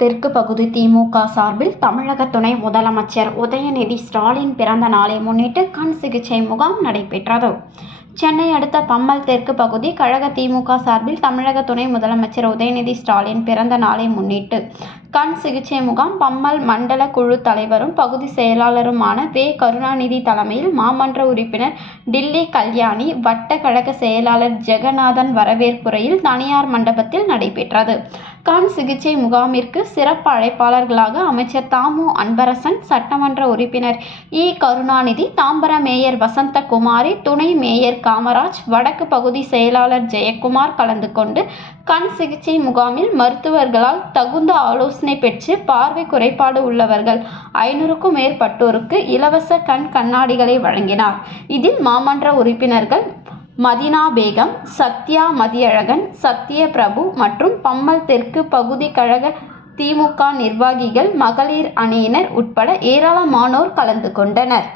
தெற்கு பகுதி திமுக சார்பில் தமிழக துணை முதலமைச்சர் உதயநிதி ஸ்டாலின் பிறந்த நாளை முன்னிட்டு கண் சிகிச்சை முகாம் நடைபெற்றது. சென்னை அடுத்த பம்மல் தெற்கு பகுதி கழக திமுக சார்பில் தமிழக துணை முதலமைச்சர் உதயநிதி ஸ்டாலின் பிறந்த நாளை முன்னிட்டு கண் சிகிச்சை முகாம் பம்மல் மண்டல குழு தலைவரும் பகுதி செயலாளருமான வே. கருணாநிதி தலைமையில் மாமன்ற உறுப்பினர் டில்லி கல்யாணி வட்ட கழக செயலாளர் ஜெகநாதன் வரவேற்புரையில் தனியார் மண்டபத்தில் நடைபெற்றது. கண் சிகிச்சை முகாமிற்கு சிறப்பு அழைப்பாளர்களாக அமைச்சர் தாமு அன்பரசன் சட்டமன்ற உறுப்பினர் இ. கருணாநிதி தாம்பரம் மேயர் வசந்தகுமாரி துணை மேயர் காமராஜ் வடக்கு பகுதி செயலாளர் ஜெயக்குமார் கலந்து கொண்டு கண் சிகிச்சை முகாமில் மருத்துவர்களால் தகுந்த ஆலோசனை பெற்று பார்வை குறைபாடு உள்ளவர்கள் ஐநூறுக்கும் மேற்பட்டோருக்கு இலவச கண் கண்ணாடிகளை வழங்கினார். இதில் மாமன்ற உறுப்பினர்கள் மதினா பேகம் சத்யா மதியழகன் சத்ய பிரபு மற்றும் பம்மல் தெற்கு பகுதி கழக திமுக நிர்வாகிகள் மகளிர் அணியினர் உட்பட ஏராளமானோர் கலந்து கொண்டனர்.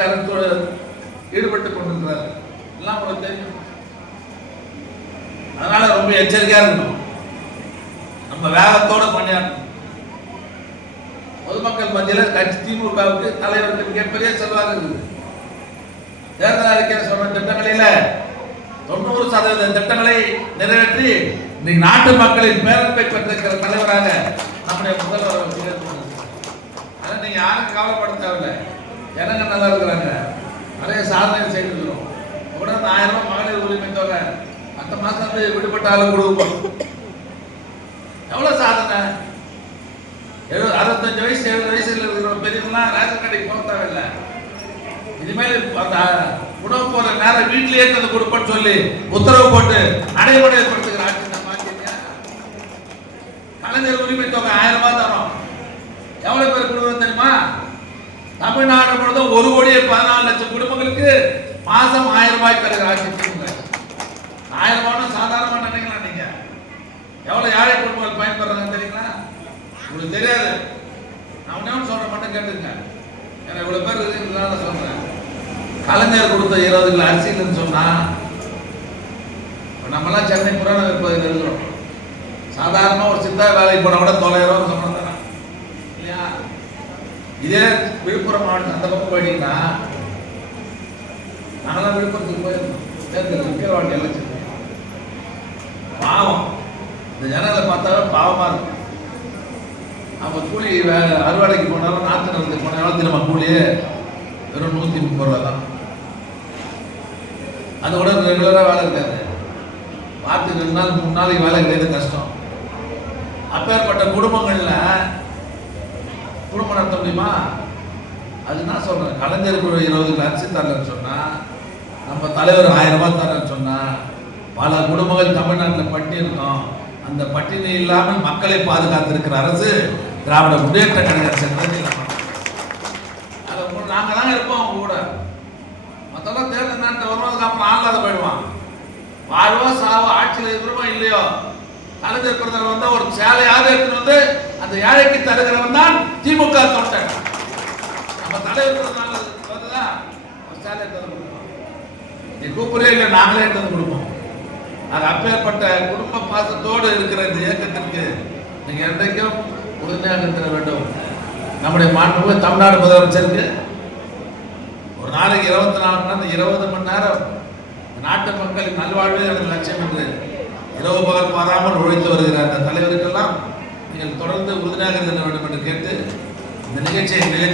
வேலைக்காரத்தோடு ஈடுபட்டு கொண்டிருக்கிறார். எல்லாம் உங்களுக்கு தெரியும். அதனால ரொம்ப எச்சரிக்கையா இருக்கணும். நம்ம வேகத்தோட பணியாற்றணும். பொதுமக்கள் மத்தியில் கட்சி திமுகவுக்கு தலைவருக்கு மிகப்பெரிய செல்வாக்கு இருக்குது. தேர்தல் அறிக்கையில் சொன்ன திட்டங்களில் தொண்ணூறு சதவீத திட்டங்களை நிறைவேற்றி இன்னைக்கு நாட்டு மக்களின் பேரன்பை பெற்றிருக்கிற தலைவராக நம்முடைய முதல்வர் அவர் அதான் நீங்க யாரும் கவலைப்பட தேவையில்லை. ஜனங்க நல்லா இருக்கிறாங்க? நிறைய சாதனை செய்திருக்கிறோம் கூட அந்த ஆயிரம் ரூபாய் மகளிர் உரிமை தொகை அடுத்த மாதம் வந்து விடுபட்ட கொடுப்போம். எவ்வளவு சாதனை? எழுபது அறுபத்தஞ்சு வயசு எழுபது வயசுல இருக்கிற பெரியவங்களாம் ரேஷன் கடைக்கு போக தேவையில்லை. இனிமேல் அந்த உணவு போற நேரம் வீட்டிலேயே தந்து கொடுப்பேன்னு சொல்லி உத்தரவு போட்டு நடைமுறைப்படுத்துகிற ஆட்சி நம்ம ஆட்சி கலைஞர் உரிமை தொகை ஆயிரம் ரூபாய் தரோம். எவ்வளவு பேர் கொடுக்குறோம் தெரியுமா? மட்டும் ஒரு கோடியே பதினாலு லட்சம் குடும்பங்களுக்கு மாசம் ஆயிரம் ரூபாய் தருகிற ஆட்சி திமுக. ஆயிரம் ரூபாய் சாதாரணமா நினைக்கலாம் நீங்க. எவ்வளவு ஏழை குடும்பங்கள் பயன்படுறாங்க தெரியுங்களா? உங்களுக்கு தெரியாது. நான் ஒன்றும் சொல்ற மட்டும் கேட்டுங்க எனக்கு இவ்வளவு பேர் இருக்குதுன்னு நான் சொல்றேன். கலைஞர் கொடுத்த இருபது கிலோ அரிசின்னு சொன்னா இப்ப நம்மலாம் சென்னை புறநகர் விற்பதில் இருக்கிறோம் சாதாரணமா ஒரு சித்தா வேலைக்கு போனா கூட தொள்ளாயிரம் ரூபாய் சம்பளம் இதே விழுப்புரம் மாவட்டம் அந்த பக்கம் போயிட்டீங்கன்னா நாங்களாம் விழுப்புரத்துக்கு போயிருந்தோம் தேர்தல் விக்கிரவாண்டி எலெக்ஷன் பாவம். இந்த ஜனங்களை பார்த்தாவே பாவமாக இருக்கும் அப்போ கூலி வே- அறுவடைக்கு போனாலும் நாற்று நிலத்துக்கு போனாலும் திரும்ப கூலியே வெறும் நூற்றி முப்பது ரூபா தான். அது கூட ரெகுலராக வேலை இருக்காது. வாரத்துக்கு ரெண்டு நாள் மூணு நாளைக்கு வேலை கிடையாது கஷ்டம். அப்பேற்பட்ட குடும்பங்களில் குடும்பம் நடத்த முடியுமா அது நான் சொல்றேன். கலைஞருக்கு இருபது கிலோ தரலன்னு சொன்னா நம்ம தலைவர் ஆயிரம் ரூபாய் தரேன்னு சொன்னா பல குடும்பங்கள் தமிழ்நாட்டில் பட்டினி இருக்கோம் அந்த பட்டினி இல்லாமல் மக்களை பாதுகாத்திருக்கிற அரசு திராவிட முன்னேற்ற கழக அரசு நாங்கள் தான் இருப்போம் அவங்க கூட. மற்றெல்லாம் தேர்தல் நேரத்தில் வருவதுக்கு அப்புறம் ஆளாத போயிடுவான். வாழ்வோ சாவோ ஆட்சியில் இருக்கிறோமோ இல்லையோ? கலைஞர் பிறந்தவர் வந்தால் ஒரு சேலையாவது எடுத்துட்டு வந்து அந்த ஏழைக்கு தருகிறவன் தான் திமுக தொண்டன் நம்ம தலைவர் பிறந்தநாள் எடுத்து வந்து கொடுப்போம் கூப்பிடுறே இல்லை நாங்களே எடுத்து வந்து கொடுப்போம். அது அப்பேற்பட்ட குடும்ப பாசத்தோடு இருக்கிற இந்த இயக்கத்திற்கு நீங்கள் என்றைக்கும் உறுதியாக இருக்க வேண்டும். நம்முடைய மாண்புமிகு தமிழ்நாடு முதலமைச்சருக்கு ஒரு நாளைக்கு இருபத்தி நாலு மணி நேரம் இருபது மணி நேரம். நாட்டு மக்களின் நல்வாழ்வே எனது லட்சியம் என்று இரவு பகல் பாராமல் உழைத்து வருகிற அந்த தலைவருக்கெல்லாம் நீங்கள் தொடர்ந்து உறுதுணையாக இருக்க வேண்டும் என்று கேட்டு இந்த நிகழ்ச்சியை நிகழ்ச்சி